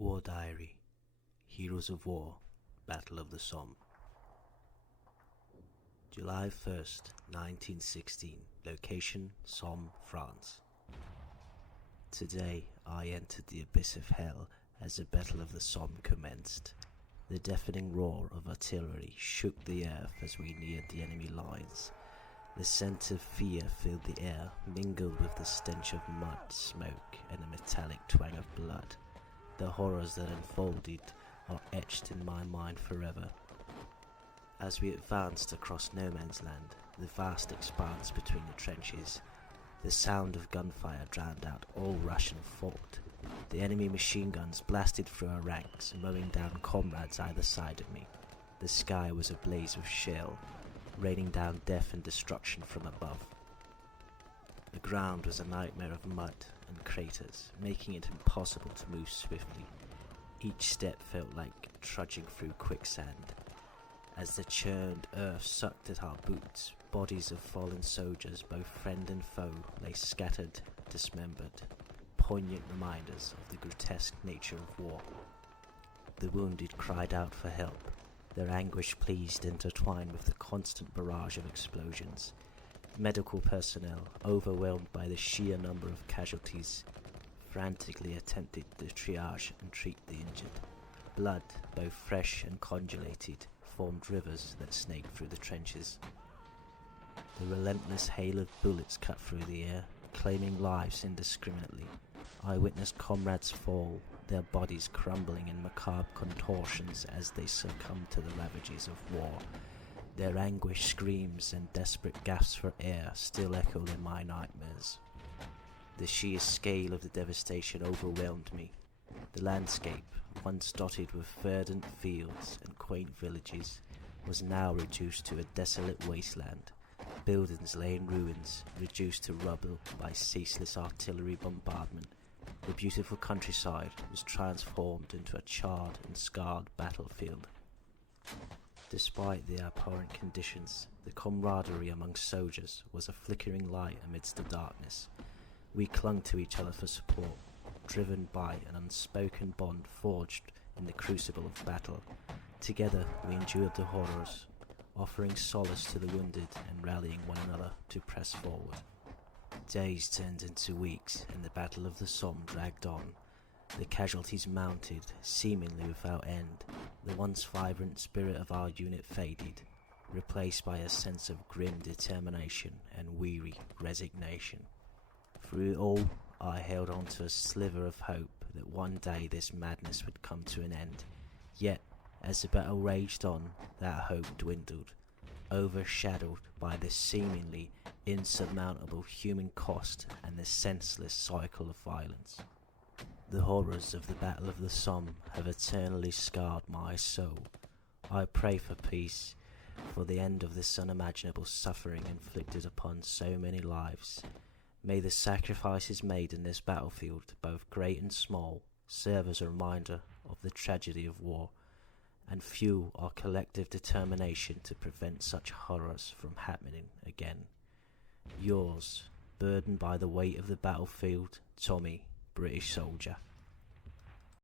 War Diary, Heroes of War, Battle of the Somme. July 1st, 1916, location Somme, France. Today I entered the abyss of hell as the Battle of the Somme commenced. The deafening roar of artillery shook the earth as we neared the enemy lines. The scent of fear filled the air, mingled with the stench of mud, smoke, and a metallic twang of blood. The horrors that unfolded are etched in my mind forever. As we advanced across no man's land, the vast expanse between the trenches, the sound of gunfire drowned out all Russian thought. The enemy machine guns blasted through our ranks, mowing down comrades either side of me. The sky was ablaze with shell, raining down death and destruction from above. The ground was a nightmare of mud and craters, making it impossible to move swiftly. Each step felt like trudging through quicksand. As the churned earth sucked at our boots, bodies of fallen soldiers, both friend and foe, lay scattered, dismembered, poignant reminders of the grotesque nature of war. The wounded cried out for help, their anguish pleas intertwined with the constant barrage of explosions. Medical personnel, overwhelmed by the sheer number of casualties, frantically attempted to triage and treat the injured. Blood, both fresh and congealated, formed rivers that snaked through the trenches. The relentless hail of bullets cut through the air, claiming lives indiscriminately. I witnessed comrades fall, their bodies crumbling in macabre contortions as they succumbed to the ravages of war. Their anguished screams and desperate gasps for air still echoed in my nightmares. The sheer scale of the devastation overwhelmed me. The landscape, once dotted with verdant fields and quaint villages, was now reduced to a desolate wasteland. Buildings lay in ruins, reduced to rubble by ceaseless artillery bombardment. The beautiful countryside was transformed into a charred and scarred battlefield. Despite the abhorrent conditions, the camaraderie among soldiers was a flickering light amidst the darkness. We clung to each other for support, driven by an unspoken bond forged in the crucible of battle. Together we endured the horrors, offering solace to the wounded and rallying one another to press forward. Days turned into weeks and the Battle of the Somme dragged on. The casualties mounted, seemingly without end. The once vibrant spirit of our unit faded, replaced by a sense of grim determination and weary resignation. Through it all, I held on to a sliver of hope that one day this madness would come to an end. Yet, as the battle raged on, that hope dwindled, overshadowed by the seemingly insurmountable human cost and the senseless cycle of violence. The horrors of the Battle of the Somme have eternally scarred my soul. I pray for peace, for the end of this unimaginable suffering inflicted upon so many lives. May the sacrifices made in this battlefield, both great and small, serve as a reminder of the tragedy of war, and fuel our collective determination to prevent such horrors from happening again. Yours, burdened by the weight of the battlefield, Tommy, British soldier.